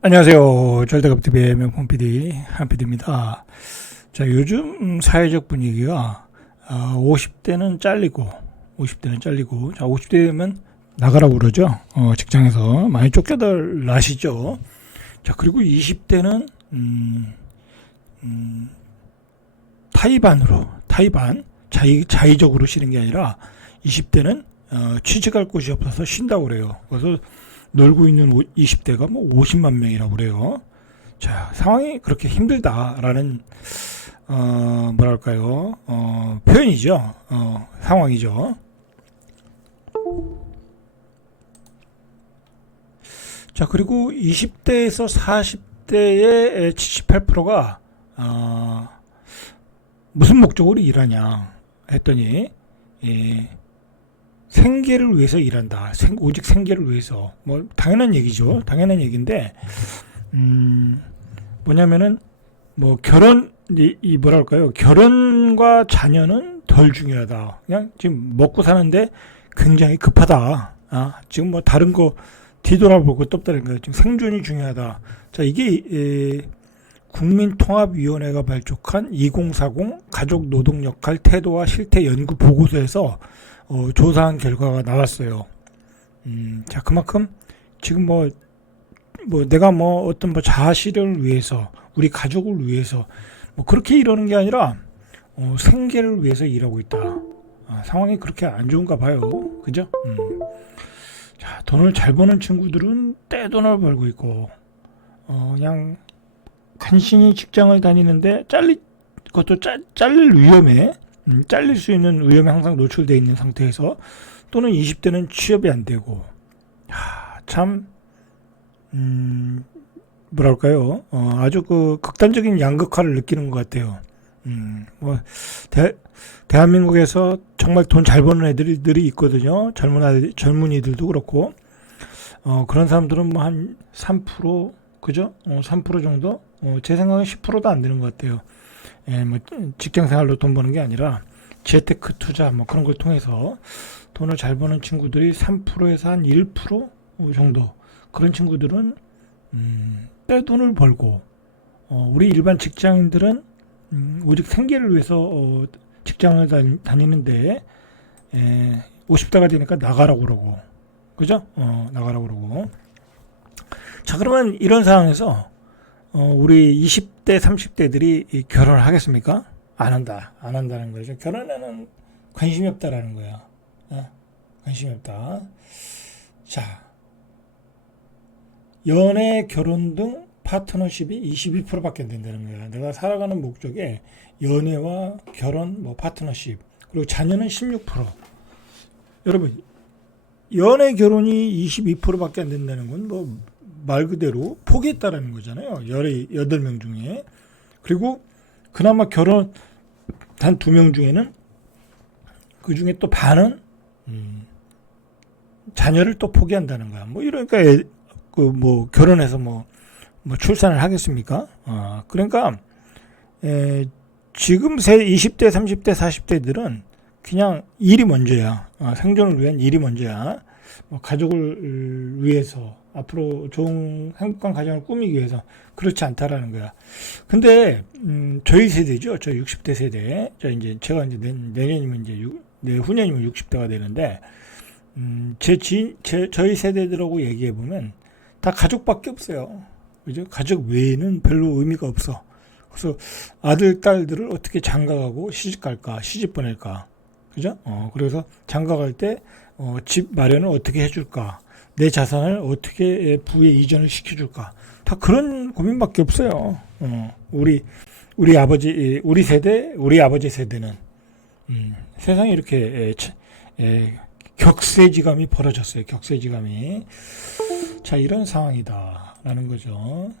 안녕하세요. 절대급TV의 명품 PD 한PD입니다. 자, 요즘 사회적 분위기가 50대는 잘리고, 자, 50대면 나가라고 그러죠. 직장에서 많이 쫓겨들 나시죠. 자, 그리고 20대는 타이반, 자의적으로 쉬는 게 아니라 20대는 취직할 곳이 없어서 쉰다고 그래요. 그래서 놀고 있는 20대가 뭐 50만 명이라고 그래요. 자, 상황이 그렇게 힘들다라는 뭐랄까요? 표현이죠. 상황이죠. 자, 그리고 20대에서 40대의 78%가 무슨 목적으로 일하냐 했더니 생계를 위해서 일한다. 오직 생계를 위해서. 뭐 당연한 얘기죠. 당연한 얘기인데 뭐냐면은 뭐 뭐랄까요? 결혼과 자녀는 덜 중요하다. 그냥 지금 먹고 사는데 굉장히 급하다. 지금 뭐 다른 거 뒤돌아볼 것도 없다는 거예요. 지금 생존이 중요하다. 자, 이게 국민통합위원회가 발족한 2040 가족 노동 역할 태도와 실태 연구 보고서에서 조사한 결과가 나왔어요. 자, 그만큼 지금 내가 어떤 자아 실현을 위해서, 우리 가족을 위해서, 그렇게 이러는 게 아니라, 생계를 위해서 일하고 있다. 상황이 그렇게 안 좋은가 봐요. 그죠? 자, 돈을 잘 버는 친구들은 떼돈을 벌고 있고, 그냥 간신히 직장을 다니는데, 그것도 잘릴 위험에, 잘릴 수 있는 위험에 항상 노출되어 있는 상태에서 또는 20대는 취업이 안 되고 참 뭐랄까요 아주 그 극단적인 양극화를 느끼는 것 같아요. 대한민국에서 정말 돈 잘 버는 애들이 있거든요. 젊은이들도 그렇고 그런 사람들은 뭐 한 3% 그죠? 3% 정도? 제 생각엔 10%도 안 되는 것 같아요. 뭐 직장 생활로 돈 버는 게 아니라 재테크 투자 그런 걸 통해서 돈을 잘 버는 친구들이 3%에서 한 1% 정도. 그런 친구들은 떼돈을 벌고 우리 일반 직장인들은 오직 생계를 위해서 직장을 다니는데 50대가 되니까 나가라고 그러고 그죠? 나가라고 그러고. 자, 그러면 이런 상황에서 우리 20대, 30대들이 결혼을 하겠습니까? 안 한다는 거죠. 결혼에는 관심이 없다라는 거야. 관심이 없다. 자, 연애, 결혼 등 파트너십이 22%밖에 안 된다는 거야. 내가 살아가는 목적에 연애와 결혼, 파트너십, 그리고 자녀는 16%. 여러분, 연애, 결혼이 22%밖에 안 된다는 건 말 그대로 포기했다라는 거잖아요. 18명 중에. 그리고 그나마 결혼 단 2명 중에는 그 중에 또 반은 자녀를 또 포기한다는 거야. 이러니까 결혼해서 출산을 하겠습니까? 그러니까 지금 20대, 30대, 40대들은 그냥 일이 먼저야. 생존을 위한 일이 먼저야. 가족을 위해서 앞으로 좋은 행복한 가정을 꾸미기 위해서 그렇지 않다라는 거야. 근데 저희 세대죠. 저 60대 세대. 제가 내년이면 내후년이면 60대가 되는데 저희 세대들하고 얘기해 보면 다 가족밖에 없어요. 그죠? 가족 외에는 별로 의미가 없어. 그래서 아들 딸들을 어떻게 장가가고 시집 갈까, 시집 보낼까, 그죠? 그래서 장가갈 때 집 마련을 어떻게 해줄까, 내 자산을 어떻게 부에 이전을 시켜줄까, 다 그런 고민밖에 없어요. 우리 아버지 세대는 세상에 이렇게 격세지감이 벌어졌어요. 격세지감이. 자, 이런 상황이다라는 거죠.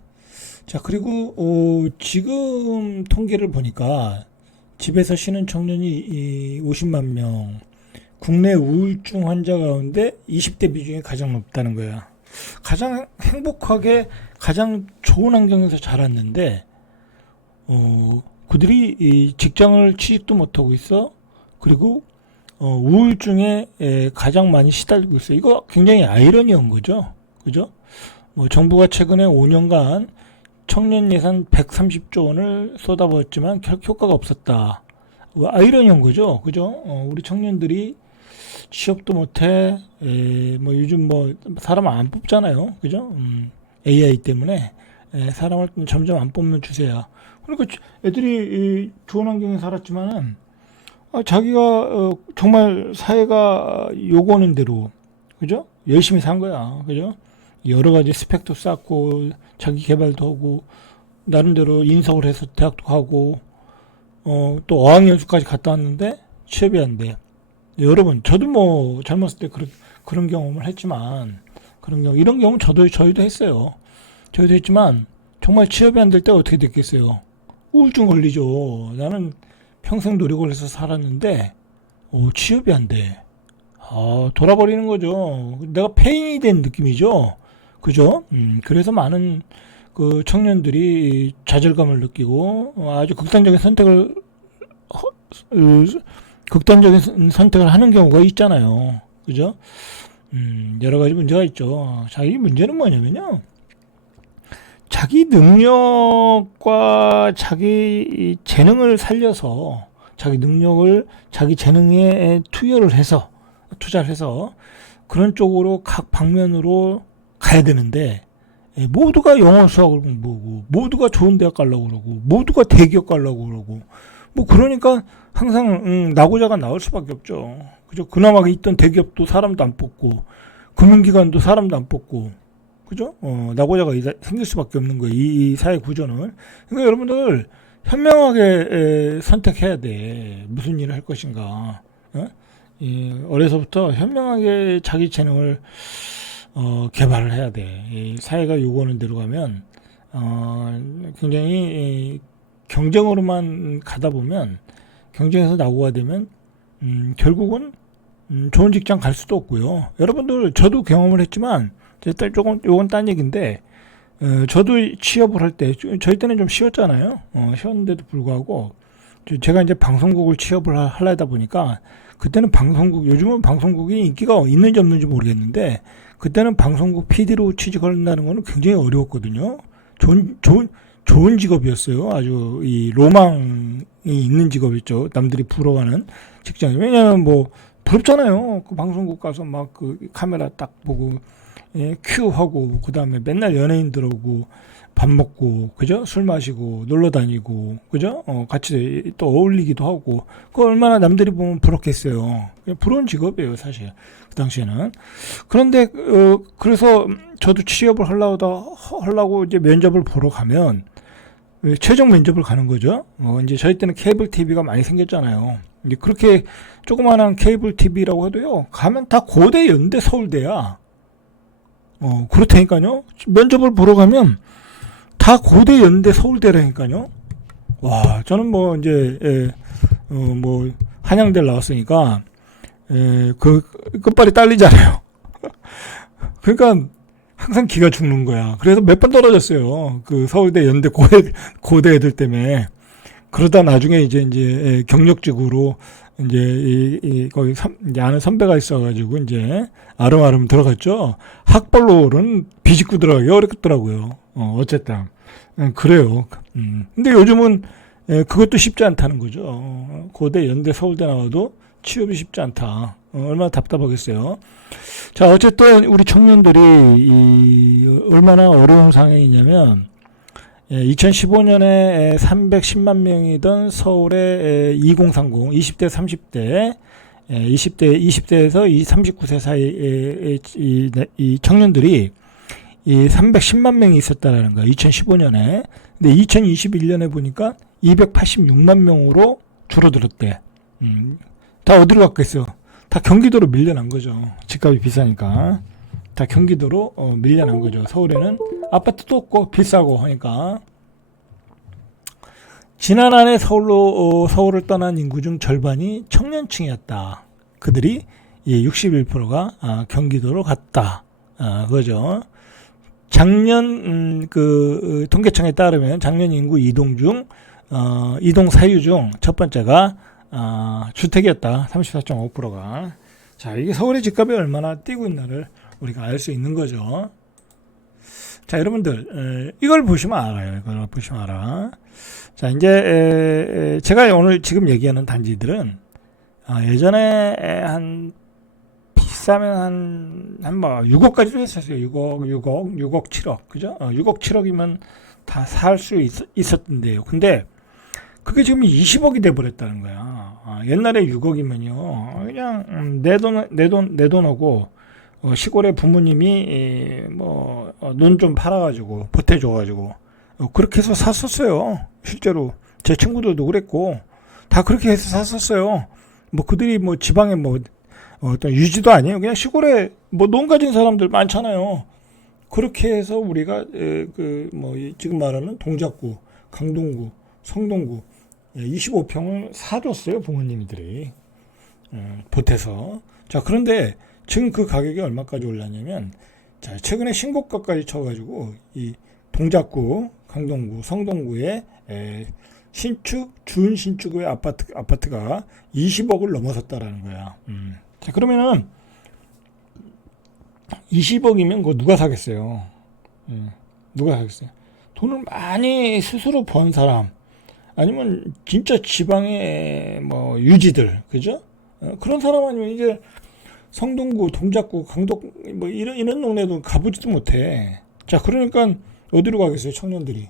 자, 그리고 지금 통계를 보니까 집에서 쉬는 청년이 50만 명, 국내 우울증 환자 가운데 20대 비중이 가장 높다는 거야. 가장 행복하게 가장 좋은 환경에서 자랐는데 그들이 이 직장을 취직도 못하고 있어. 그리고 우울증에 가장 많이 시달리고 있어. 이거 굉장히 아이러니한 거죠. 그죠? 뭐 정부가 최근에 5년간 청년 예산 130조 원을 쏟아부었지만 결코 효과가 없었다. 아이러니한 거죠. 그죠? 우리 청년들이 취업도 못해, 뭐 요즘 뭐 사람 안 뽑잖아요. 그죠? AI 때문에 사람을 점점 안 뽑는 추세야. 그러니까 애들이 좋은 환경에 살았지만은 자기가 정말 사회가 요구하는 대로 그죠? 열심히 산 거야. 그죠? 여러 가지 스펙도 쌓고 자기 개발도 하고 나름대로 인서울 해서 대학도 가고 또 어학연수까지 갔다 왔는데 취업이 안 돼. 여러분 저도 뭐 젊었을 때 그런 경험을 했지만 이런 경험 저희도 했어요. 저희도 했지만 정말 취업이 안 될 때 어떻게 됐겠어요? 우울증 걸리죠. 나는 평생 노력을 해서 살았는데 취업이 안 돼. 돌아버리는 거죠. 내가 폐인이 된 느낌이죠. 그죠? 그래서 많은 그 청년들이 좌절감을 느끼고 아주 극단적인 선택을 하는 경우가 있잖아요. 그죠? 여러 가지 문제가 있죠. 자기 문제는 뭐냐면요. 자기 능력과 자기 재능을 살려서 자기 능력을 자기 재능에 투자를 해서 그런 쪽으로 각 방면으로 가야 되는데 모두가 영어 수학을 공부하고 모두가 좋은 대학 가려고 그러고 모두가 대기업 가려고 그러고 뭐 그러니까 항상 낙오자가 나올 수밖에 없죠. 그죠? 그나마 있던 대기업도 사람도 안 뽑고 금융기관도 사람도 안 뽑고 그죠? 낙오자가 생길 수밖에 없는 거예요. 이 사회 구조는. 그러니까 여러분들 현명하게 선택해야 돼. 무슨 일을 할 것인가. 어려서부터 현명하게 자기 재능을 개발을 해야 돼. 이 사회가 요구하는 대로 가면 굉장히 경쟁으로만 가다 보면 경쟁에서 낙오가 되면 결국은 좋은 직장 갈 수도 없고요. 여러분들 저도 경험을 했지만 요건 딴 얘기인데 저도 취업을 할 때 저희 때는 좀 쉬웠잖아요. 쉬웠는데도 불구하고 제가 이제 방송국을 취업을 하려다 보니까 그때는 요즘은 방송국이 인기가 있는지 없는지 모르겠는데 그때는 방송국 PD로 취직한다는 거는 굉장히 어려웠거든요. 좋은 직업이었어요. 아주 이 로망이 있는 직업이죠. 남들이 부러워하는 직장이. 왜냐하면 뭐 부럽잖아요. 그 방송국 가서 막 그 카메라 딱 보고 큐하고 그 다음에 맨날 연예인 들어오고 밥 먹고 그죠? 술 마시고 놀러 다니고 그죠? 같이 또 어울리기도 하고 그 얼마나 남들이 보면 부럽겠어요. 부러운 직업이에요 사실 그 당시에는. 그런데 그래서 저도 취업을 하려고 이제 면접을 보러 가면 최종 면접을 가는 거죠. 이제 저희 때는 케이블 TV가 많이 생겼잖아요. 이제 그렇게 조그마한 케이블 TV라고 해도요 가면 다 고대, 연대, 서울대야. 그렇다니까요. 면접을 보러 가면 다 고대, 연대, 서울대라니까요. 와, 저는 뭐 이제 뭐 한양대 나왔으니까 그 끝발이 딸리잖아요. 그러니까 항상 기가 죽는 거야. 그래서 몇 번 떨어졌어요. 그 서울대, 연대, 고대 애들 때문에. 그러다 나중에 이제 경력직으로 이제 거기 이제 아는 선배가 있어가지고 이제 아름아름 들어갔죠. 학벌로는 비집고 들어가기 어렵더라고요. 어쨌든 그래요. 근데 요즘은 그것도 쉽지 않다는 거죠. 고대, 연대, 서울대 나와도 취업이 쉽지 않다. 얼마나 답답하겠어요. 자, 어쨌든 우리 청년들이 얼마나 어려운 상황이 있냐면 2015년에 310만 명이던 서울의 2030, 20대, 30대, 20대에서 39세 사이의 이 청년들이 이 310만 명이 있었다라는 거예요. 2015년에. 근데 2021년에 보니까 286만 명으로 줄어들었대. 다 어디로 갔겠어? 다 경기도로 밀려난 거죠. 집값이 비싸니까. 다 경기도로 밀려난 거죠. 서울에는 아파트도 없고 비싸고 하니까. 지난 한 해 서울을 떠난 인구 중 절반이 청년층이었다. 그들이 61%가 경기도로 갔다. 그거죠. 작년 그 통계청에 따르면 작년 인구 이동 사유 중 첫 번째가 주택이었다. 34.5%가. 자, 이게 서울의 집값이 얼마나 뛰고 있나를 우리가 알 수 있는 거죠. 자, 여러분들, 이걸 보시면 알아요. 이걸 보시면 알아. 자, 이제, 제가 오늘 지금 얘기하는 단지들은, 예전에 비싸면 뭐, 6억까지도 했었어요. 6억, 7억. 그죠? 6억, 7억이면 다 살 수 있었던데요. 근데, 그게 지금 20억이 돼버렸다는 거야. 옛날에 6억이면요. 그냥, 내 돈하고, 시골에 부모님이 논 좀 팔아가지고 보태줘가지고 그렇게 해서 샀었어요. 실제로 제 친구들도 그랬고 다 그렇게 해서 샀었어요. 뭐 그들이 뭐 지방에 뭐 어떤 유지도 아니에요. 그냥 시골에 뭐 논 가진 사람들 많잖아요. 그렇게 해서 우리가 지금 말하는 동작구, 강동구, 성동구 25평을 사줬어요. 부모님들이 보태서. 자, 그런데 지금 그 가격이 얼마까지 올랐냐면, 자, 최근에 신고가까지 쳐가지고, 이 동작구, 강동구, 성동구의 준신축의 아파트가 20억을 넘어섰다라는 거야. 자, 그러면은, 20억이면 그거 누가 사겠어요? 누가 사겠어요? 돈을 많이 스스로 번 사람, 아니면 진짜 지방의 뭐 유지들, 그죠? 그런 사람 아니면 이제 성동구, 동작구, 강동 뭐 이런 동네도 가보지도 못해. 자, 그러니까 어디로 가겠어요, 청년들이?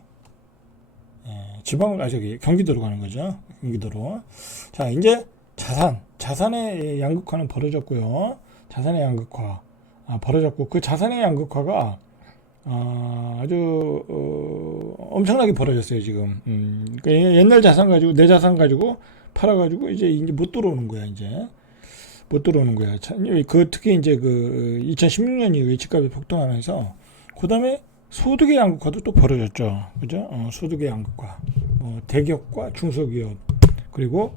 저기 경기도로 가는 거죠. 경기도로. 자, 이제 자산의 양극화는 벌어졌고요. 자산의 양극화 벌어졌고 그 자산의 양극화가 아주 엄청나게 벌어졌어요 지금. 그러니까 옛날 자산 가지고 내 자산 가지고 팔아가지고 이제 못 들어오는 거야 이제. 못 들어오는 거야. 특히 이제 2016년 이후에 집값이 폭등하면서, 그 다음에 소득의 양극화도 또 벌어졌죠. 그죠? 소득의 양극화. 대기업과 중소기업. 그리고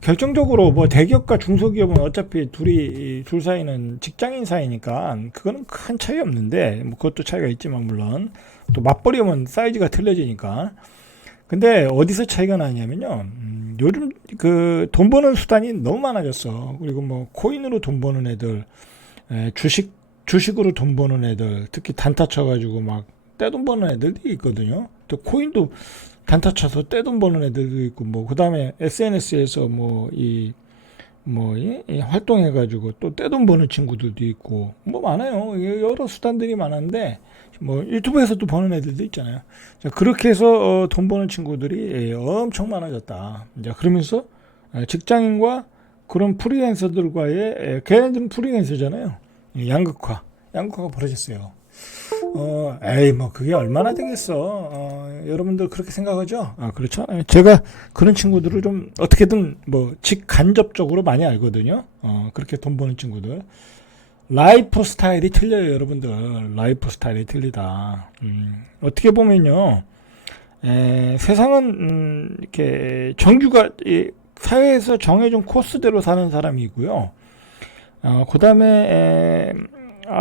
결정적으로 대기업과 중소기업은 어차피 둘 사이는 직장인 사이니까 그거는 큰 차이 없는데, 그것도 차이가 있지만 물론. 또 맞벌이면 사이즈가 틀려지니까. 근데 어디서 차이가 나냐면요. 요즘 돈 버는 수단이 너무 많아졌어. 그리고 코인으로 돈 버는 애들, 주식으로 돈 버는 애들, 특히 단타 쳐가지고 막 떼돈 버는 애들도 있거든요. 또 코인도 단타 쳐서 떼돈 버는 애들도 있고, 그 다음에 SNS에서 활동해가지고 또 떼돈 버는 친구들도 있고, 많아요. 여러 수단들이 많은데, 유튜브에서도 버는 애들도 있잖아요. 자, 그렇게 해서 돈 버는 친구들이 엄청 많아졌다. 자, 그러면서 직장인과 그런 프리랜서들과의, 걔네들은 프리랜서잖아요. 양극화가 벌어졌어요. 그게 얼마나 되겠어. 여러분들 그렇게 생각하죠? 그렇죠? 제가 그런 친구들을 좀 어떻게든 직간접적으로 많이 알거든요. 그렇게 돈 버는 친구들. 라이프 스타일이 틀려요, 여러분들. 라이프 스타일이 틀리다. 어떻게 보면요, 세상은 이렇게 사회에서 정해준 코스대로 사는 사람이고요. 그 다음에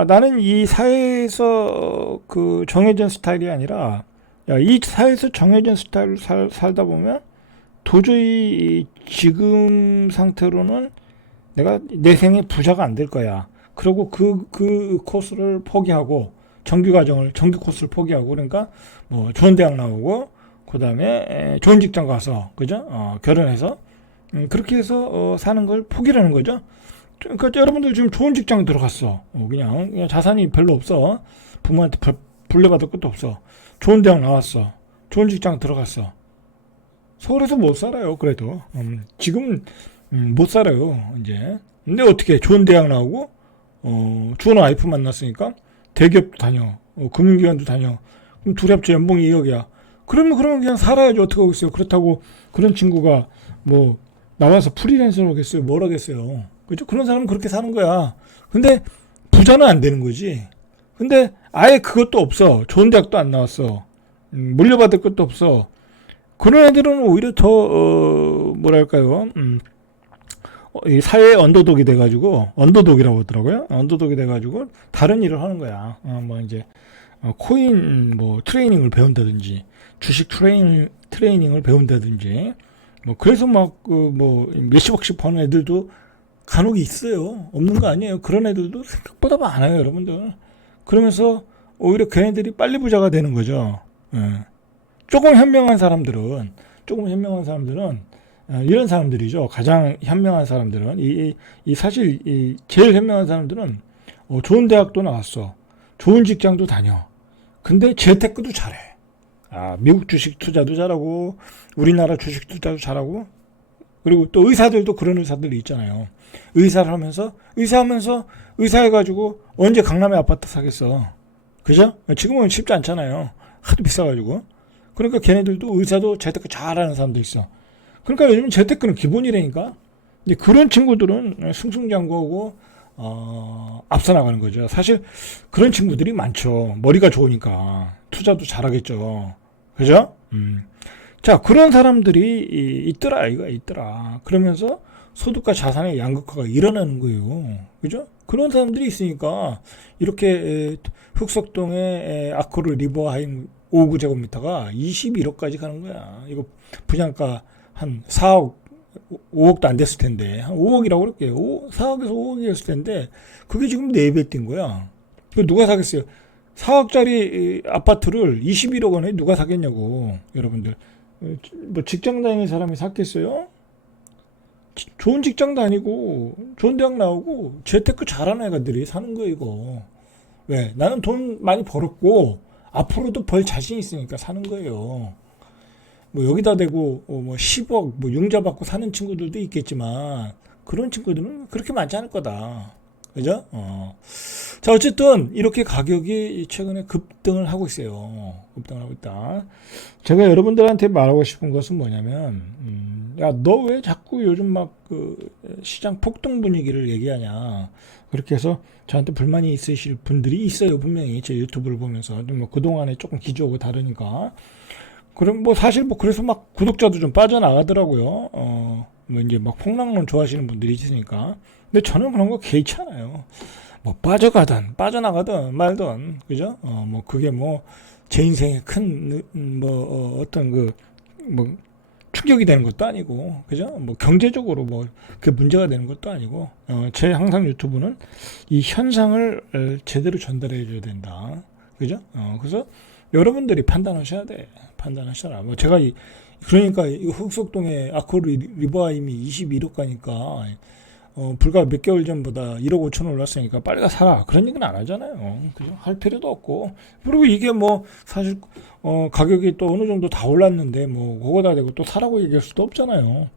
나는 이 사회에서 정해진 스타일이 아니라, 이 사회에서 정해진 스타일을 살다 보면 도저히 지금 상태로는 내가 내 생에 부자가 안 될 거야. 그리고 그 코스를 포기하고, 정규 코스를 포기하고, 그러니까, 좋은 대학 나오고, 그 다음에, 좋은 직장 가서, 그죠? 결혼해서, 그렇게 해서, 사는 걸 포기하는 거죠. 그러니까 여러분들 지금 좋은 직장 들어갔어. 그냥 자산이 별로 없어. 부모한테 불려받을 것도 없어. 좋은 대학 나왔어. 좋은 직장 들어갔어. 서울에서 못 살아요, 그래도. 지금, 못 살아요, 이제. 근데 어떻게, 좋은 대학 나오고, 좋은 와이프 만났으니까 대기업도 다녀, 금융기관도 다녀. 그럼 둘이 합쳐 연봉이 2억이야. 그러면 그냥 살아야지. 어떻게 하겠어요. 그렇다고 그런 친구가 나와서 프리랜서로 하겠어요? 뭘 하겠어요? 그죠? 그런 사람은 그렇게 사는 거야. 근데 부자는 안 되는 거지. 근데 아예 그것도 없어. 좋은 대학도 안 나왔어. 물려받을 것도 없어. 그런 애들은 오히려 더 뭐랄까요? 이 사회의 언더독이 돼가지고, 언더독이라고 하더라고요. 언더독이 돼가지고 다른 일을 하는 거야. 이제 코인 트레이닝을 배운다든지, 주식 트레이닝을 배운다든지, 그래서 몇십억씩 버는 애들도 간혹 있어요. 없는 거 아니에요. 그런 애들도 생각보다 많아요, 여러분들. 그러면서 오히려 걔네들이 빨리 부자가 되는 거죠. 예. 조금 현명한 사람들은 이런 사람들이죠. 가장 현명한 사람들은 사실 제일 현명한 사람들은 좋은 대학도 나왔어. 좋은 직장도 다녀. 근데 재테크도 잘해. 미국 주식 투자도 잘하고 우리나라 주식 투자도 잘하고 그리고 또 의사들도 그런 의사들이 있잖아요. 의사하면서 의사 해가지고 언제 강남에 아파트 사겠어. 그죠? 지금은 쉽지 않잖아요. 하도 비싸가지고. 그러니까 걔네들도 의사도 재테크 잘하는 사람도 있어. 그러니까 요즘 재테크는 기본이라니까. 이제 그런 친구들은 승승장구하고 앞서 나가는 거죠. 사실 그런 친구들이 많죠. 머리가 좋으니까 투자도 잘하겠죠. 그죠? 자, 그런 사람들이 있더라, 이거 있더라. 그러면서 소득과 자산의 양극화가 일어나는 거예요. 그죠? 그런 사람들이 있으니까 이렇게 흑석동의 아크로 리버하임 5구제곱미터가 21억까지 가는 거야. 이거 분양가 한 4억, 5억도 안 됐을 텐데, 한 5억이라고 그럴게요. 4억에서 5억이었을 텐데, 그게 지금 4배 뛴 거야. 그 누가 사겠어요? 4억짜리 아파트를 21억 원에 누가 사겠냐고, 여러분들. 뭐 직장 다니는 사람이 샀겠어요? 좋은 직장 다니고, 좋은 대학 나오고, 재테크 잘하는 애가들이 사는 거예요, 이거. 왜? 나는 돈 많이 벌었고, 앞으로도 벌 자신 있으니까 사는 거예요. 뭐 여기다 대고 뭐 10억 뭐 융자 받고 사는 친구들도 있겠지만 그런 친구들은 그렇게 많지 않을 거다. 그죠? 자, 어쨌든 이렇게 가격이 최근에 급등을 하고 있어요. 급등을 하고 있다. 제가 여러분들한테 말하고 싶은 것은 뭐냐면 야, 너 왜 자꾸 요즘 막 그 시장 폭등 분위기를 얘기하냐. 그렇게 해서 저한테 불만이 있으실 분들이 있어요. 분명히 제 유튜브를 보면서 뭐 그동안에 조금 기조하고 다르니까. 그럼 뭐 사실 뭐 그래서 막 구독자도 좀 빠져나가더라고요. 뭐 이제 막 폭락론 좋아하시는 분들이 있으니까. 근데 저는 그런 거 개의치 않아요. 뭐 빠져나가든 말든 그죠? 뭐 그게 뭐 제 인생에 큰 뭐 어떤 그 뭐 충격이 되는 것도 아니고 그죠? 뭐 경제적으로 뭐 그 문제가 되는 것도 아니고 제 항상 유튜브는 이 현상을 제대로 전달해 줘야 된다. 그죠? 그래서 여러분들이 판단하셔야 돼. 판단하셔라. 뭐 제가 그러니까 이 흑석동의 아크로 리버하임이 21억 가니까 불과 몇 개월 전보다 1억 5천 올랐으니까 빨리 가 사라. 그런 얘기는 안 하잖아요. 그죠? 할 필요도 없고. 그리고 이게 뭐 사실 가격이 또 어느 정도 다 올랐는데 뭐 그거다 대고 또 사라고 얘기할 수도 없잖아요.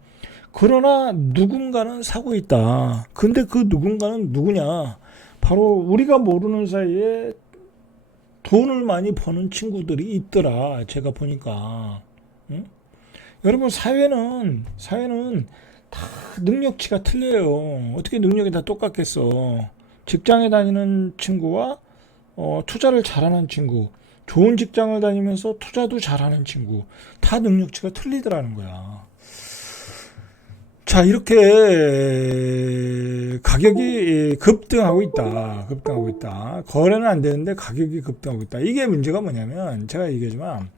그러나 누군가는 사고 있다. 근데 그 누군가는 누구냐? 바로 우리가 모르는 사이에 돈을 많이 버는 친구들이 있더라. 제가 보니까. 응? 여러분 사회는 다 능력치가 틀려요. 어떻게 능력이 다 똑같겠어. 직장에 다니는 친구와 투자를 잘하는 친구, 좋은 직장을 다니면서 투자도 잘하는 친구, 다 능력치가 틀리더라는 거야. 자, 이렇게 가격이 급등하고 있다. 거래는 안 되는데 가격이 급등하고 있다. 이게 문제가 뭐냐면, 제가 얘기하지만,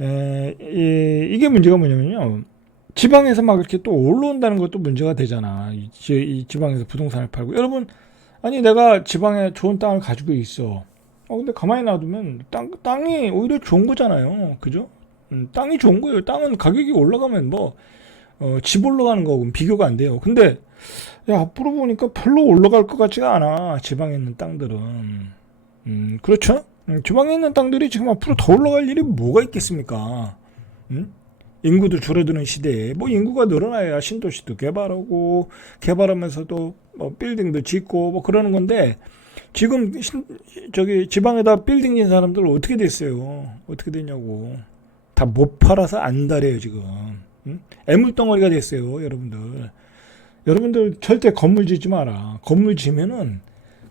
이게 문제가 뭐냐면요. 지방에서 막 이렇게 또 올라온다는 것도 문제가 되잖아. 이 지방에서 부동산을 팔고. 여러분, 아니, 내가 지방에 좋은 땅을 가지고 있어. 근데 가만히 놔두면 땅이 오히려 좋은 거잖아요. 그죠? 땅이 좋은 거예요. 땅은 가격이 올라가면 뭐, 집 올라가는 거하고는 비교가 안 돼요. 근데 야, 앞으로 보니까 별로 올라갈 것 같지가 않아. 지방에 있는 땅들은. 그렇죠? 지방에 있는 땅들이 지금 앞으로 더 올라갈 일이 뭐가 있겠습니까? 인구도 줄어드는 시대에 뭐 인구가 늘어나야 신도시도 개발하고 개발하면서도 뭐 빌딩도 짓고 뭐 그러는 건데 지금 저기 지방에다 빌딩 짓는 사람들 어떻게 됐어요? 어떻게 됐냐고. 다 못 팔아서 안달해요 지금. 애물덩어리가 됐어요, 여러분들. 여러분들 절대 건물 짓지 마라. 건물 지면은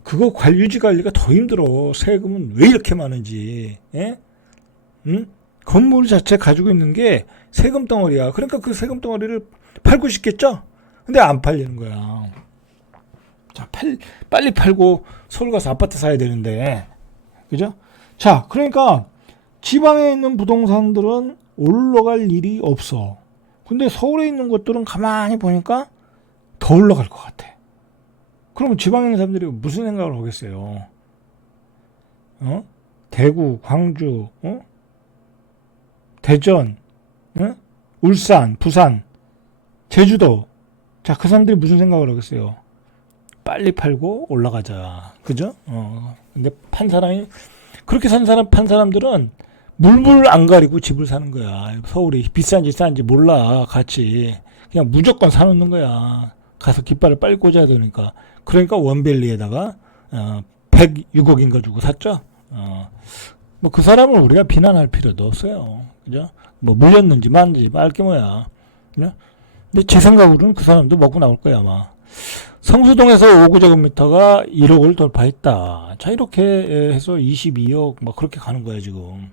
그거 유지 관리가 더 힘들어. 세금은 왜 이렇게 많은지. 예? 건물 자체 가지고 있는 게 세금 덩어리야. 그러니까 그 세금 덩어리를 팔고 싶겠죠? 근데 안 팔리는 거야. 자, 빨리 팔고 서울 가서 아파트 사야 되는데. 그죠? 자, 그러니까 지방에 있는 부동산들은 올라갈 일이 없어. 근데 서울에 있는 것들은 가만히 보니까 더 올라갈 것 같아. 그러면 지방에 있는 사람들이 무슨 생각을 하겠어요? 대구, 광주, 대전, 울산, 부산, 제주도. 자, 그 사람들이 무슨 생각을 하겠어요? 빨리 팔고 올라가자. 그죠? 근데 그렇게 판 사람들은 물불 안 가리고 집을 사는 거야. 서울이 비싼지 싼지 몰라. 같이. 그냥 무조건 사놓는 거야. 가서 깃발을 빨리 꽂아야 되니까. 그러니까 원밸리에다가, 106억인가 주고 샀죠? 뭐 그 사람을 우리가 비난할 필요도 없어요. 그죠? 뭐 물렸는지 말는지 말게 뭐야. 그죠? 근데 제 생각으로는 그 사람도 먹고 나올 거야, 아마. 성수동에서 5구제곱미터가 1억을 돌파했다. 자, 이렇게 해서 22억, 막 그렇게 가는 거야, 지금.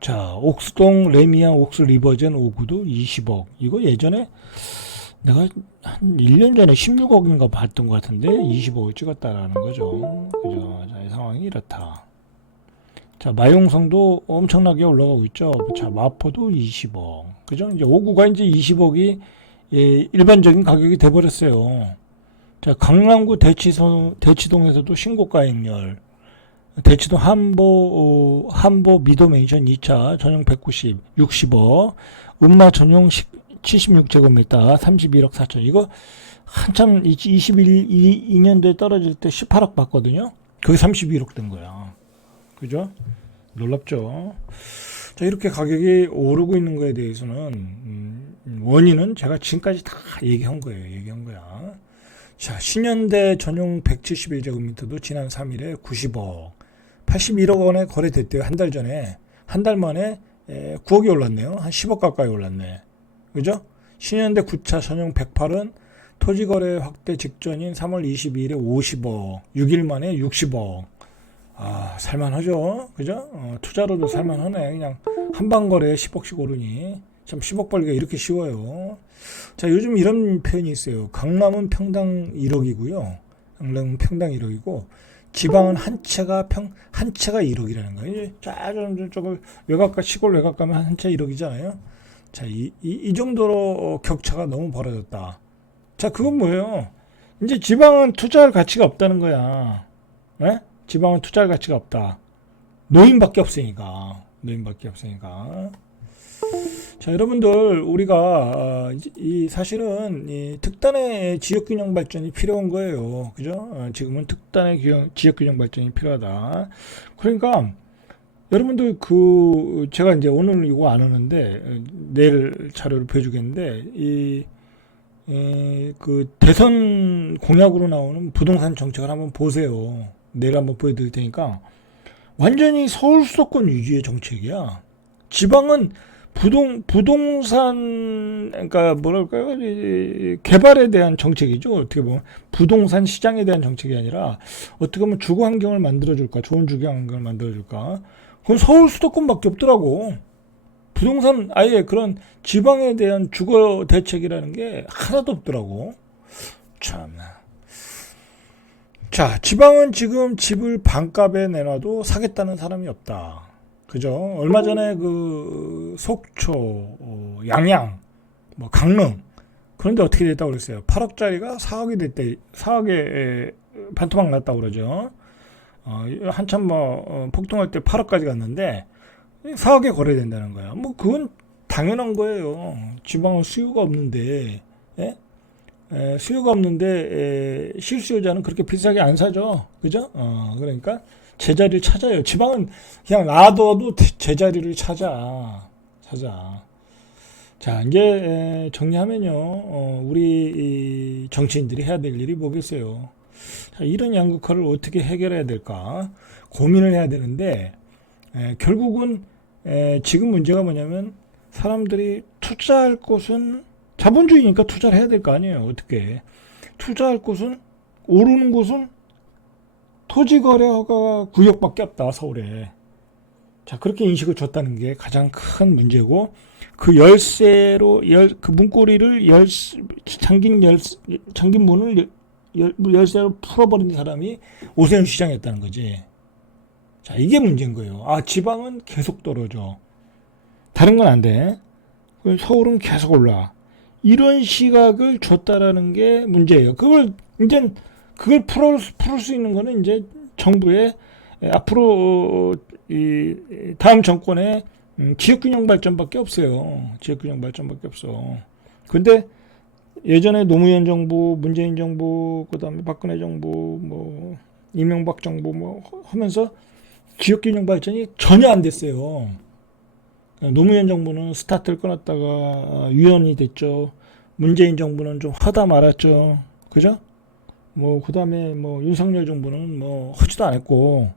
자, 옥수동, 레미안, 옥스 리버젠 5구도 20억. 이거 예전에 내가 한 1년 전에 16억인가 봤던 것 같은데 20억을 찍었다라는 거죠. 그죠? 자, 이 상황이 이렇다. 자, 마용성도 엄청나게 올라가고 있죠. 자, 마포도 20억. 그죠? 이제 5구가 이제 20억이 일반적인 가격이 돼버렸어요. 자, 강남구 대치동에서도 신고가 행렬. 대치동 한보 미도맨션 2차 전용 190, 60억. 음마 전용 76제곱미터 31억 4천. 이거 한참 22년도에 떨어질 때 18억 받거든요. 그게 31억 된 거야. 그죠? 놀랍죠? 자, 이렇게 가격이 오르고 있는 거에 대해서는 원인은 제가 지금까지 다 얘기한 거야. 자, 신현대 전용 171제곱미터도 지난 3일에 90억, 81억 원에 거래됐대요. 한 달 전에. 한 달 만에 9억이 올랐네요. 한 10억 가까이 올랐네. 그죠? 신현대 9차 전용 108은 토지거래 확대 직전인 3월 22일에 50억, 6일 만에 60억. 아, 살만하죠? 그죠? 투자로도 살만하네. 그냥 한방 거래에 10억씩 오르니. 참 10억 벌기가 이렇게 쉬워요. 자, 요즘 이런 표현이 있어요. 강남은 평당 1억이고요. 강남은 평당 1억이고, 지방은 한 채가 1억이라는 거예요. 자, 저걸 시골 외곽 가면 한 채 1억이잖아요. 자, 이 정도로 격차가 너무 벌어졌다. 자, 그건 뭐예요? 이제 지방은 투자할 가치가 없다는 거야. 네? 지방은 투자할 가치가 없다. 노인밖에 없으니까. 자, 여러분들, 우리가 사실은 이 특단의 지역균형 발전이 필요한 거예요. 그죠? 지금은 특단의 지역균형 발전이 필요하다. 그러니까 여러분들 제가 이제 오늘 이거 안 하는데 내일 자료를 보여주겠는데 그 대선 공약으로 나오는 부동산 정책을 한번 보세요. 내일 한번 보여드릴 테니까 완전히 서울 수도권 위주의 정책이야. 지방은 부동산, 그러니까 뭐랄까요, 개발에 대한 정책이죠. 어떻게 보면 부동산 시장에 대한 정책이 아니라 어떻게 보면 주거 환경을 만들어줄까, 좋은 주거 환경을 만들어줄까. 그건 서울 수도권밖에 없더라고. 부동산 아예 그런 지방에 대한 주거 대책이라는 게 하나도 없더라고. 참나. 자, 지방은 지금 집을 반값에 내놔도 사겠다는 사람이 없다. 그죠? 얼마 전에 속초, 양양, 강릉. 그런데 어떻게 됐다고 그랬어요? 8억짜리가 4억이 됐대. 4억에 반토막 났다고 그러죠. 한참 폭등할 때 8억까지 갔는데 4억에 거래된다는 거야. 그건 당연한 거예요. 지방은 수요가 없는데, 예? 수요가 없는데 실수요자는 그렇게 비싸게 안 사죠. 그죠? 그러니까 제자리를 찾아요. 지방은 그냥 놔둬도 제자리를 찾아. 자, 이제 정리하면요. 우리 정치인들이 해야 될 일이 뭐겠어요? 자, 이런 양극화를 어떻게 해결해야 될까? 고민을 해야 되는데 결국은 지금 문제가 뭐냐면 사람들이 투자할 곳은 자본주의니까 투자를 해야 될 거 아니에요. 어떻게 투자할 곳은 오르는 곳은 토지거래허가 구역밖에 없다. 서울에. 자, 그렇게 인식을 줬다는 게 가장 큰 문제고 그 열쇠로 그 문고리를 잠긴 문을 열쇠로 풀어버린 사람이 오세훈 시장이었다는 거지. 자, 이게 문제인 거예요. 지방은 계속 떨어져. 다른 건 안 돼. 서울은 계속 올라. 이런 시각을 줬다라는 게 문제예요. 그걸 풀을 수 있는 거는 이제 정부의 앞으로 이 다음 정권의 지역균형 발전밖에 없어요. 지역균형 발전밖에 없어. 근데 예전에 노무현 정부, 문재인 정부, 그다음에 박근혜 정부, 뭐 이명박 정부 뭐 하면서 지역균형 발전이 전혀 안 됐어요. 노무현 정부는 스타트를 끊었다가 유연이 됐죠. 문재인 정부는 좀 하다 말았죠. 그죠? 뭐 그다음에 뭐 윤석열 정부는 뭐 하지도 않았고.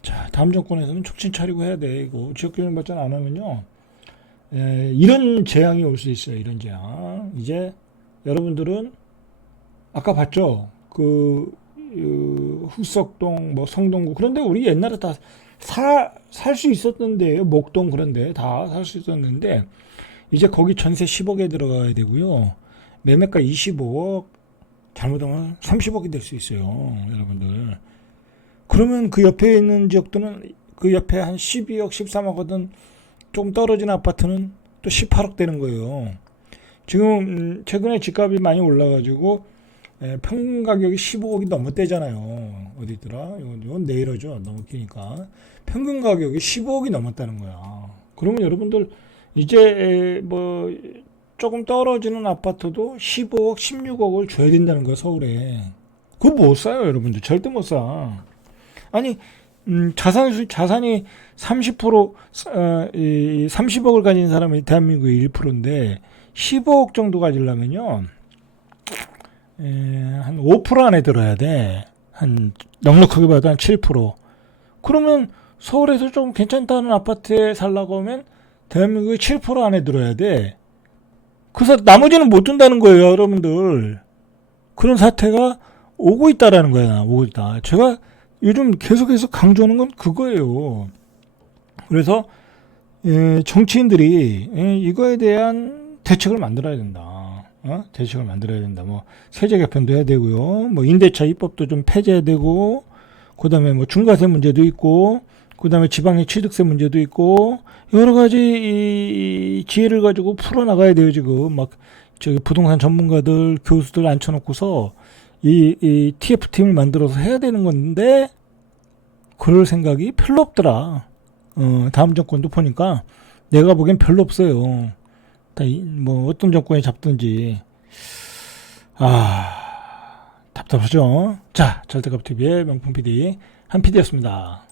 자, 다음 정권에서는 정신 차리고 해야 돼. 이거 지역균형 발전 안 하면요. 이런 재앙이 올 수 있어요. 이런 재앙. 이제 여러분들은 아까 봤죠? 흑석동, 뭐 성동구. 그런데 우리 옛날에 다 살 수 있었는데, 목동 그런데 다 살 수 있었는데, 이제 거기 전세 10억에 들어가야 되고요. 매매가 25억, 잘못하면 30억이 될 수 있어요. 여러분들. 그러면 그 옆에 있는 지역들은 그 옆에 한 12억, 13억이든 조금 떨어진 아파트는 또 18억 되는 거예요. 지금 최근에 집값이 많이 올라가지고 평균 가격이 15억이 넘었대잖아요. 어디더라? 이건 내일이죠. 너무 기니까. 평균 가격이 15억이 넘었다는 거야. 그러면 여러분들 이제 뭐 조금 떨어지는 아파트도 15억, 16억을 줘야 된다는 거야, 서울에. 그거 못 사요, 여러분들. 절대 못 사. 아니, 자산이 30%, 30억을 가진 사람이 대한민국의 1%인데, 15억 정도 가지려면요, 한 5% 안에 들어야 돼. 한, 넉넉하게 봐도 한 7%. 그러면 서울에서 좀 괜찮다는 아파트에 살라고 하면, 대한민국의 7% 안에 들어야 돼. 그래서 나머지는 못 준다는 거예요, 여러분들. 그런 사태가 오고 있다라는 거야, 오고 있다. 제가 요즘 계속해서 강조하는 건 그거예요. 그래서 정치인들이 이거에 대한 대책을 만들어야 된다. 대책을 만들어야 된다. 뭐 세제 개편도 해야 되고요. 뭐 임대차 입법도 좀 폐지해야 되고, 그다음에 뭐 중과세 문제도 있고, 그다음에 지방의 취득세 문제도 있고, 여러 가지 이 지혜를 가지고 풀어 나가야 돼요. 지금 막 저기 부동산 전문가들, 교수들 앉혀놓고서 이 TF팀을 만들어서 해야 되는 건데, 그럴 생각이 별로 없더라. 다음 정권도 보니까 내가 보기엔 별로 없어요. 뭐 어떤 정권이 잡든지. 답답하죠. 자, 절대값TV의 명품 PD 한 PD였습니다.